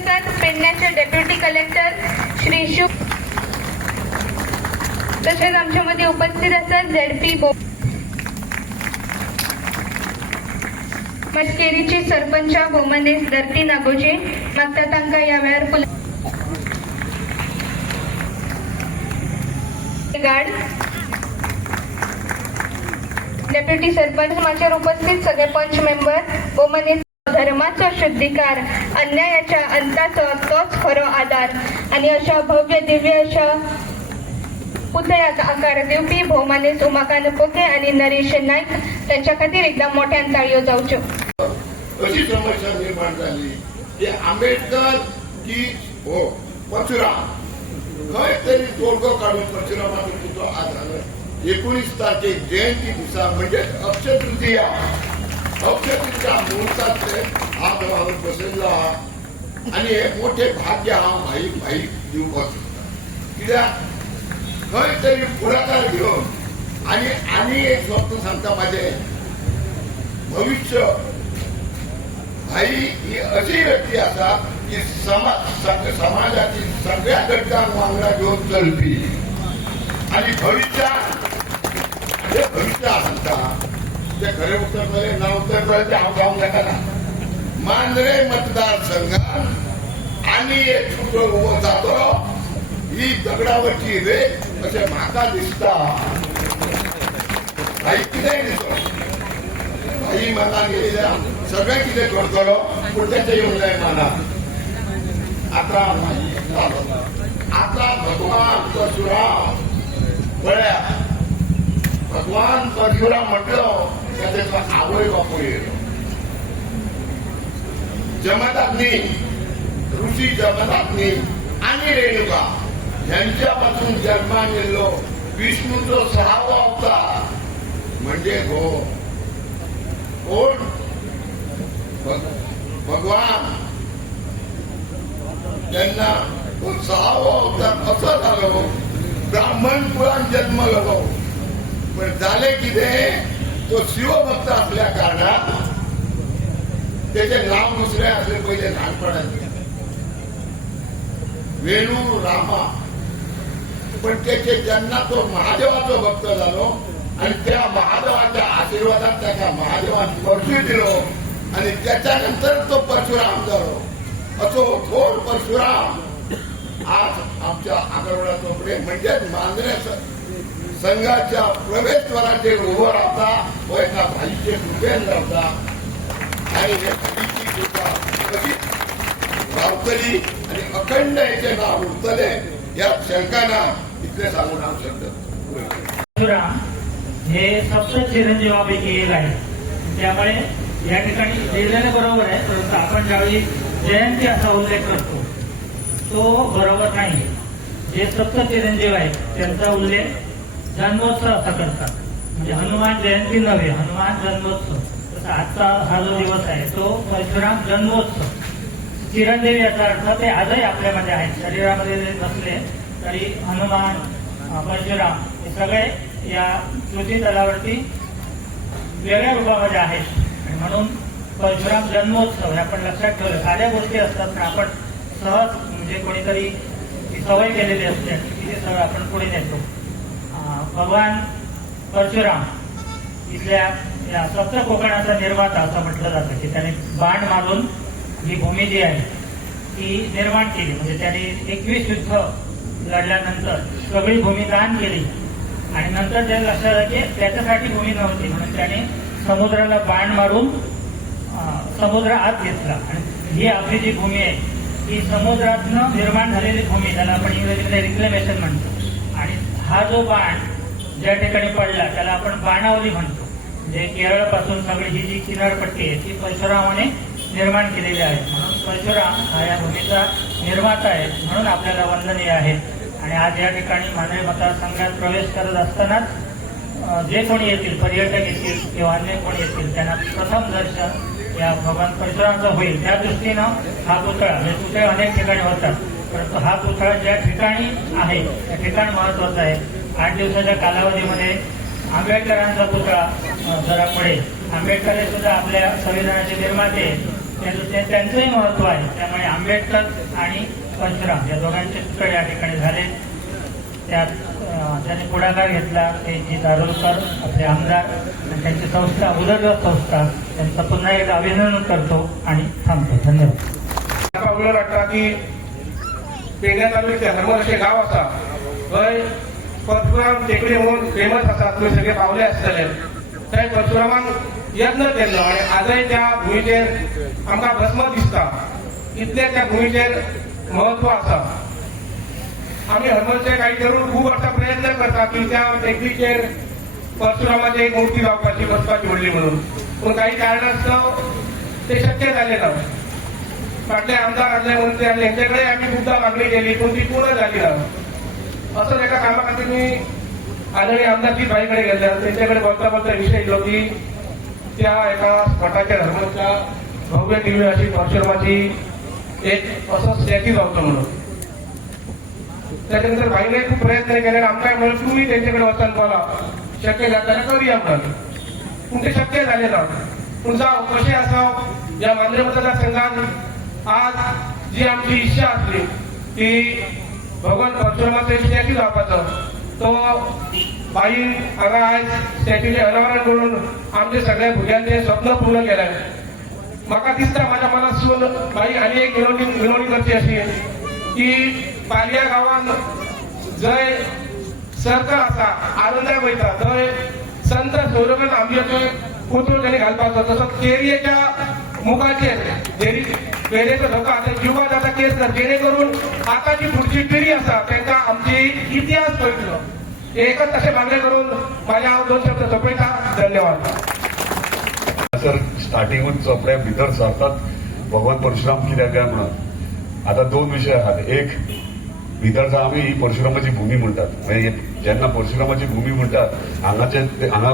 पुस्तकात पेडण्याचे deputy collector Shri Shiv, तसेच आमच्यामध्ये उपस्थित असतात ZP मस्केरीची सरपंच बोमनेस धरती नागोजी मागता तांका या वेळार गार्ड डेप्युटी सरपंच माझ्यावर उपस्थित सगळे पंच मेंबर बोमनेस धर्माचा शुद्धीकार अन्यायाच्या अंताचा तोच खरो आधार आणि अशा भव्य दिव्य अशा पुतळ्याचा आकार देवपी भोमानेस उमाकांत पोके आणि नरेश नाईक त्यांच्या खातीर एकदा मोठ्यान ताळयो जावच्यो. अशी समस्या निर्माण झाली की आंबेडकर की हो परशुराम खंय तरी तोडगो काढून परशुरामाचो पुतळो आज झाला 19 तारखेक जयंती दिसा म्हणजे अक्षय तृतीया मुहूर्तातले हात घालून बसयल्लो आहा आणि हे मोठे भाग्य हांव भाईक दिवपाक कित्याक खंय तरी पुढाकार घेवन आणि एक स्वप्न सांगता माझे भविष्य भाई ही अशी व्यक्ती आसा की समाजाची सगळ्या घटकांक वांगडा घेऊन चलपी आणि भविष्यात जे भविष्य सांगता ते खरे उत्तर मेळ्ळे ना उत्तर मेळ्ळे ते हांव गावंक नाका. मांद्रे मतदारसंघात आणि एक छुटो उबो जातलो ही दगडावरची रेख अशें म्हाका दिसता. भाई कितेंय दिसो भाई मनान येयल्या सगळें कितें करतलो पूण तेचे येवंक जाय मनान. आता भगवान परशुराम पळया भगवान परशुराम म्हटलं की त्याचा आवय बापूय येयलो. जमदग्नी ऋषी जमदग्नी आणि रेणुका यांच्या पासून जन्माला येयल्लो विष्णूचो 6वा अवतार म्हणजे कोण भगवान. त्यांना तो 6वा अवतार असो जालो ब्राह्मण कुळान जन्मलो पण झाले कितें तो शिवभक्त असल्या कारणान त्याचे नाव दुसरे असले पहिले ल्हानपणांत वेणू रामा पण त्याचे जेन्ना तो महादेवाचो भक्त जालो आणि त्या महादेवाच्या आशीर्वादात त्याला महादेवान परशू दिलो आणि त्याच्यानंतर तो परशुराम जालो. असो थोर परशुराम आज आमच्या आगरवाडा पुढे म्हणजेच मांद्रे संघाच्या प्रवेशद्वाराचेर उभो रावता व एका भाईचे कृपेन रावता आणि हे भाईची कृपा कशीच रावतली आणि अखंड हेचे नाव उरतले यात शंका ना. इतले सांगून हांव शकता. परशुराम हे सप्त चिरंजीवापैकी एक आहे. त्यामुळे या ठिकाणी लिहिलेलं बरोबर आहे परंतु आपण ज्यावेळी जयंती असा उल्लेख करतो तो बरोबर नाही. जे सप्त चिरंजीव आहेत त्यांचा उल्लेख जन्मोत्सव असा करतात म्हणजे हनुमान जयंती नव्हे हनुमान जन्मोत्सव. तसा आजचा हा जो दिवस आहे तो परशुराम जन्मोत्सव. चिरंजीव याचा अर्थ ते आजही आपल्यामध्ये आहेत. शरीरामध्ये जरी नसले तरी हनुमान परशुराम हे सगळे या पृथ्वी तलावरती वेगळ्या रूपामध्ये आहेत आणि म्हणून परशुराम जन्मोत्सव हे आपण लक्षात ठेवलं. साऱ्या गोष्टी असतात पण आपण सहज म्हणजे कोणीतरी ती सवय केलेली असते ती सवय आपण पुढे नेतो. भगवान परशुराम इथल्या या सप्त कोकणाचा निर्माता असं म्हटलं जातं की त्याने बाण मारून ही भूमी जी आहे ती निर्माण केली. म्हणजे त्याने 21 युद्ध लढल्यानंतर सगळी भूमी दान केली आणि नंतर त्याला लक्षात आलं की त्याच्यासाठी भूमी नव्हती म्हणून त्याने समुद्राला बाण मारून समुद्र आत घेतला आणि ही आपली जी भूमी आहे ही समुद्रातनं निर्माण झालेली भूमी त्याला आपण इंग्रजीमध्ये रिक्लेमेशन म्हणतो. आणि हा जो बाण ज्या ठिकाणी पडला त्याला आपण बाणावली म्हणतो. म्हणजे केरळपासून सगळी ही जी किनारपट्टी आहे ती परशुरामाने निर्माण केलेली आहे. म्हणून परशुराम हा या भूमीचा निर्माता आहे म्हणून आपल्याला वंदनीय आहे. आणि आज या ठिकाणी मांद्रे मतदारसंघात प्रवेश करत असतानाच जे कोणी येतील पर्यटक येतील किंवा अन्य कोणी येतील त्यांना प्रथम दर्शन या भगवान परशुरामाचं होईल. त्या दृष्टीनं हा पुतळा म्हणजे पुतळे अनेक ठिकाणी होतात परंतु हा पुतळा ज्या ठिकाणी आहे त्या ठिकाण महत्वाचं आहे. 8 दिवसाच्या कालावधीमध्ये आंबेडकरांचा पुतळा जरा पडेल. आंबेडकर हे सुद्धा आपल्या संविधानाचे निर्माते त्यांचंही महत्व आहे. त्यामुळे आंबेडकर आणि परशुराम या दोघांचे पुतळे या ठिकाणी झाले. त्यात ज्यांनी पुढाकार घेतला ते जी दारोलकर आपले आमदार आणि त्यांची संस्था उदरगत संस्था त्यांचं पुन्हा एकदा अभिनंदन करतो आणि थांबतो. धन्यवाद. आपल्याला वाटतं की पेडण्या तालुक्याचे हरमल असे गाव असा हय परशुराम टेकडी म्हणून फेमस आसा. तुम्ही सगळे पावले आसतले. थंय परशुरामान यत्न केल्लो आणि आजय त्या भुमीचेर आमकां भस्म दिसता. इतले त्या भुमीचेर महत्व आसा. आम्ही हरमलचे काही तरुण खूप असा प्रयत्न करता की त्या टेकडीचेर परशुरामाची एक मूर्ती लावपाची बसपाची व्हडली म्हणून. पूण काही कारणास्तव ते शक्य झाले ना. फाटले आमदार आदले मंत्री आले यांच्याकडे आम्ही खूपदा मागणी केली पण ती पूर्ण झाली ना. असंच एका कामा खातीर मी आदरणीय आमदार बाईकडे गेले. त्यांच्याकडे बोलता बोलता विषय येलो की त्या एका स्पॉटाच्या हरमलच्या भव्य दिव्य अशी परशुरामाची एक असं स्टॅच्यू लावतो म्हणून. त्याच्यानंतर भाईने खूप प्रयत्न केले. आमकाय म्हणून तुम्ही त्यांच्याकडे वचन बोला शक्य जाताना करूया म्हणून. पण ते शक्य झाले ना. पूण जावं कशें आसा या मांद्रे मतदारसंघात आज जी आमची इच्छा असली की भगवान परशुरामाचो स्टॅच्यू लावपाचो तो बाई हांगा आयज स्टॅच्यूचे अनावरण करून आमचे सगळ्या भुरग्यांचे स्वप्न पूर्ण केले. म्हाका दिसता म्हाज्या मनासून बाई आनी एक विनवणी करची अशी की पालया गांवांत जंय सर्कल आसा आनंदा वयता थंय संत सौरभन आंब्याचो पुतळो तांणी घालपाचो. तसो केरयेच्या मुखाचेर वेरेचो धोका आसा जिवा जाता केस ना. जेणे करून आताची पुढची पिढी आसा तांकां आमची इतिहास कळटलो. एकच अशें मागणें करून म्हाजे हांव 2 शब्द सोंपयता. धन्यवाद. सर स्टार्टिंगूच चोपड्या भितर सरतात भगवान परशुराम कित्याक काय म्हणून. आता 2 विशय आहात. एक भितर आमी ही परशुरामाची भूमी म्हणटात. म्हणजे जेन्ना परशुरामाची भूमी म्हणटात हांगा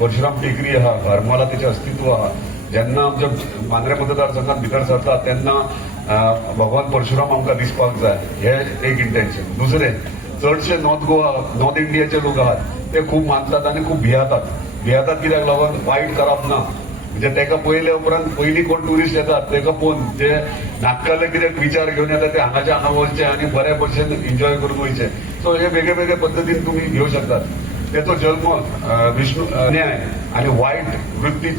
परशुराम टेकरी आहा हरमला तेचें अस्तित्व आहा. जेन्ना आमच्या मांद्रे मतदारसंघात भितर सरतात तेन्ना भगवान परशुराम आमकां दिसपाक जाय हे एक इंटेन्शन. दुसरें चडशे नॉर्थ इंडियाचे लोक आहात ते खूब मानतात आनी खूब भियातात कित्याक लागून वायट करप ना. म्हणजे तेका पयले उपरांत पयलीं कोण ट्युरिस्ट येतात तेका पळोवन जे नाटकाले कितें विचार घेवन येतात ते हांगाचे हांगा वचचे आनी बऱ्या भशेन एन्जॉय करून वयचे. सो हे वेगळे वेगळे पद्दतीन तुमी घेवं शकतात. तेचो जल्म विष्णू न्याय आनी वायट वृत्ती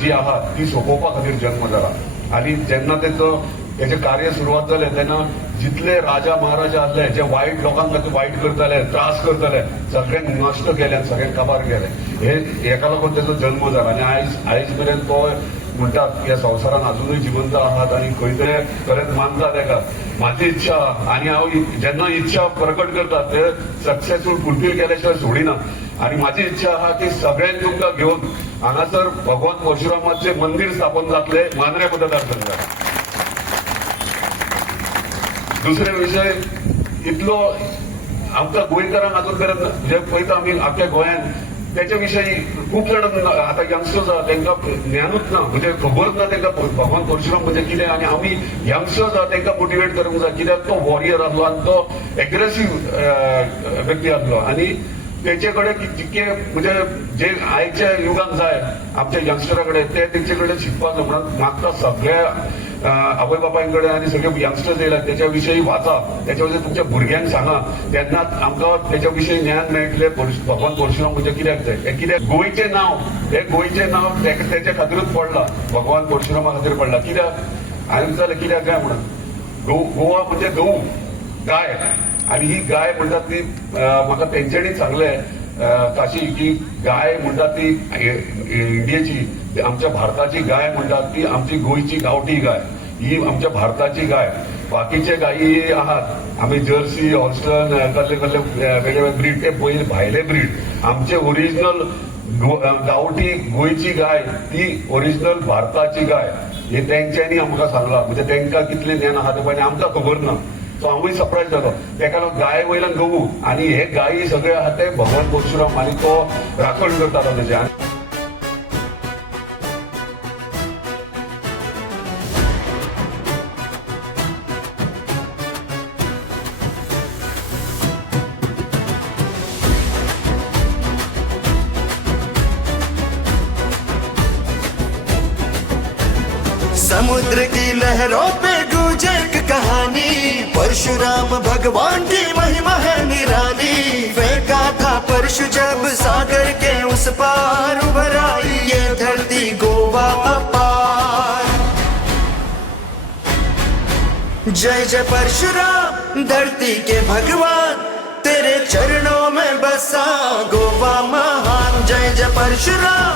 जी आहा ती सोंपोवपा खातीर जल्म जाला. आनी जेन्ना तेचें कार्य सुरवात जालें तेन्ना जितले राजा महाराजा आसले जे वायट लोकांक खातीर वायट करताले त्रास करताले सगळ्यांक नश्ट केले सगळ्यांक काबार केले. हेका लागून तेचो जल्म जाला. आनी आयज मेरेन तो म्हणटात ह्या संवसारान अजूनय जिवंत आहात आनी खंय तरी खरेंच मानता तेका. म्हाजी इच्छा आनी हांव जेन्ना इच्छा प्रकट करता ते सक्सेसफूल फुलफील केल्या शिवाय सोडिना. आनी म्हाजी इच्छा आहा की सगळ्यांक तुमकां घेवन हांगासर भगवान परशुरामाचें मंदीर स्थापन जातलें मांद्रे मतदारसंघात. दुसरे विशय इतलो आमकां गोंयकारांक अजून पर्यंत जे पळयता आमी आख्या गोंयांत त्याच्या विषयी खूप जण आता यंगस्टर्स आहात तांकां ज्ञानूच ना. म्हणजे खबरच ना तांकां भगवान परशुराम म्हणजे कितें. आनी आमी यंगस्टर्स आहात तांकां मोटिवेट करूंक जाय कित्याक तो वॉरियर आसलो आनी तो एग्रेसीव व्यक्ती आसलो. आनी तेचे कडेन जितके म्हणजे जे आयच्या युगांत जाय आमच्या यंगस्टरा कडेन ते तेंचे कडेन शिकपाचो म्हणून मागता सगळ्या आवय बापाय कडेन आनी सगळे यंगस्टर्स येयला त्याच्या विशयी वाचा त्याच्या विशयी तुमच्या भुरग्यांक सांगा. तेन्नाच आमकां त्याच्या विशयी ज्ञान मेळटलें भगवान परशुराम म्हणजे कित्याक जाय. हे कित्याक गोंयचें नांव तेच्या खातीरूच पडलां. भगवान परशुरामा खातीर पडलां. कित्याक हांवें जाल्यार कित्याक काय म्हणून गोवा म्हणजे गऊ गाय आनी ही गाय म्हणटात ती म्हाका तेंच्यांनी सांगलें काशी की गाय म्हणटात ती इंडियेची आमच्या भारताची गाय म्हणटात ती आमची गोंयची गांवठी गाय ही आमच्या भारताची गाय. बाकीचे गायी आहात आमी जर्सी हॉर्स्टन कसले कसले वेगवेगळे ब्रीड ते पयले भायले ब्रीड. आमचे ओरिजिनल गांवठी गोंयची गाय ती ओरिजिनल भारताची गाय हे तेंच्यांनी आमकां सांगलां. म्हणजे तेंकां कितलें ज्ञान आहा ते पण आमकां खबर ना. सो हांवूय सरप्रायज जालो. तेका लागून गाय वयल्यान गवू आनी हे गायी सगळे आहा ते भगवान परशुराम आनी तो राखण करतालो तेजे. समुद्र की लहरों पे गूंजे एक कहानी, परशुराम भगवान की महिमा है निराली। फेंका था परशु जब सागर के उस पार, उभर आई ये धरती गोवा अपार। जय जय परशुराम धरती के भगवान, तेरे चरणों में बसा गोवा महान। जय जय परशुराम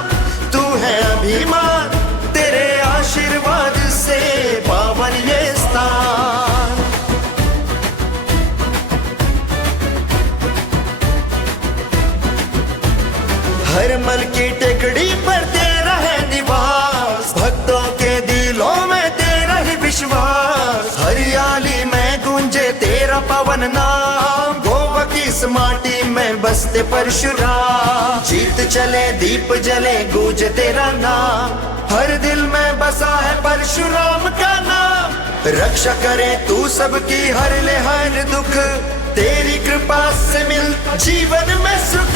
तू है अभिमान, तेरे आशीर्वाद से पावन ये स्थान। हरमल की टेकड़ी पर तेरा है निवास, भक्तों के दिलों में तेरा ही विश्वास। हरियाली में गूंजे तेरा पवन नाम, गोवा की इस माटी में बसते परशुराम। जीत चले दीप जले गूंजे तेरा नाम, हर दिल में बसा है परशुराम का नाम। रक्षा करे तू सबकी, हर ले हर दुख, तेरी कृपा से मिल जीवन में सुख।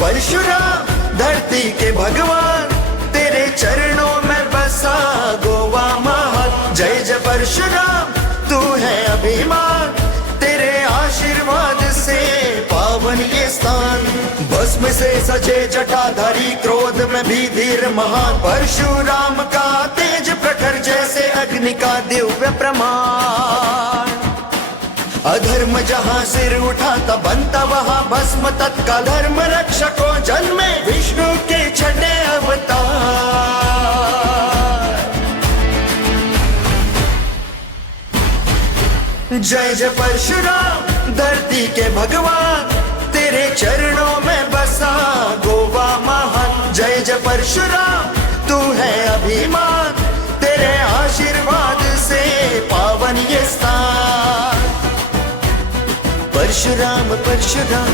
परशुराम धरती के भगवान, तेरे चरणों में बसा गोवा महान। जय जय परशुराम तू है अभिमान, तेरे आशीर्वाद से पावन ये स्थान। भस्म से सजे जटाधारी, क्रोध में भी धीर महान। परशुराम का तेज प्रखर जैसे अग्नि का दिव्य प्रमाण। अधर्म जहाँ सिर उठाता बनता वहाँ भस्म, तत्काल धर्म रक्षको जन्मे विष्णु के छठे अवतार। जय जय परशुराम धरती के भगवान, तेरे चरणों में बसा गोवा महान। जय जय परशुराम तू है अभिमान, तेरे आशीर्वाद से पावन ये स्थान। परशुराम परशुराम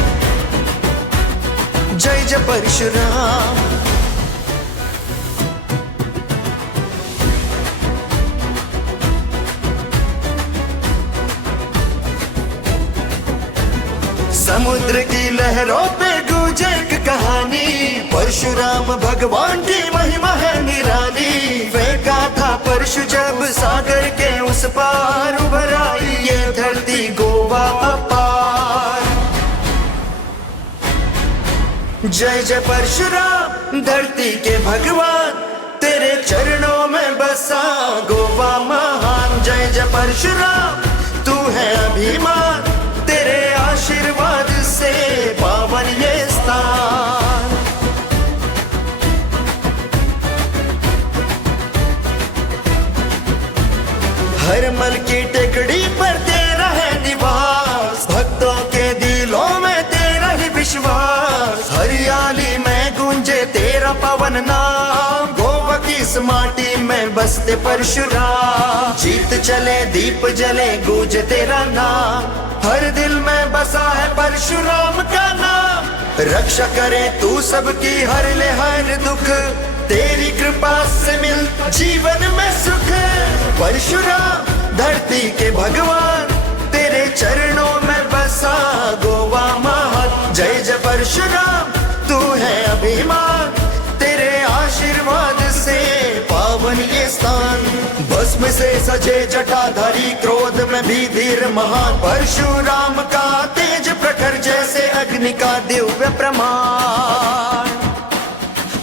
जय जय परशुराम। समुद्र की लहरों पे गूंजे एक कहानी, परशुराम भगवान की महिमा है निराली। फेंका था परशु जब सागर के उस पार, उभर आई ये धरती गोवा अपार। जय जय परशुराम धरती के भगवान, तेरे चरणों में बसा गोवा महान। जय जय परशुराम तू है अभिमान, तेरे आशीर्वाद से पावन ये स्थान। हरमल की टेकड़ी पर तेरा है निवास, भक्तों के दिलों में तेरा ही विश्वास। हरियाली में गूंजे तेरा पवन नाम, गोवा की इस माटी में बसते परशुराम। जीत चले दीप जले गूंजे तेरा नाम, हर दिल में बसा है परशुराम का नाम। रक्षा करे तू सबकी, हर ले हर दुख, तेरी कृपा से मिल जीवन में सुख। परशुराम धरती के भगवान, तेरे चरणों में बसा गोवा महान। जय जय परशुराम तू है अभिमान, तेरे आशीर्वाद से पावन ये स्थान। भस्म से सजे जटाधारी, क्रोध में भी धीर महान। परशुराम का तेज प्रखर जैसे अग्नि का दिव्य प्रमाण।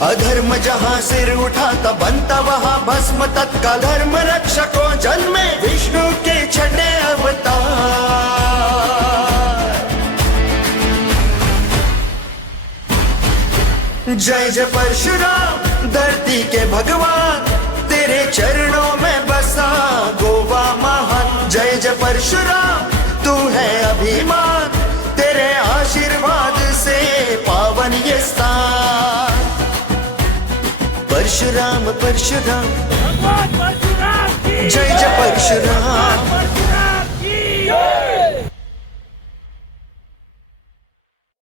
अधर्म जहाँ सिर उठाता बनता वहाँ भस्म, तत्काल धर्म रक्षको जन्मे विष्णु के छठे अवतार। जय जय परशुराम धरती के भगवान, तेरे चरणों में बसा गोवा महान। जय जय परशुराम तू है अभिमान, तेरे आशीर्वाद से पावन ये स्थान। परशुराम परशुराम भगवान परशुराम की जय जय परशुराम। परशुराम की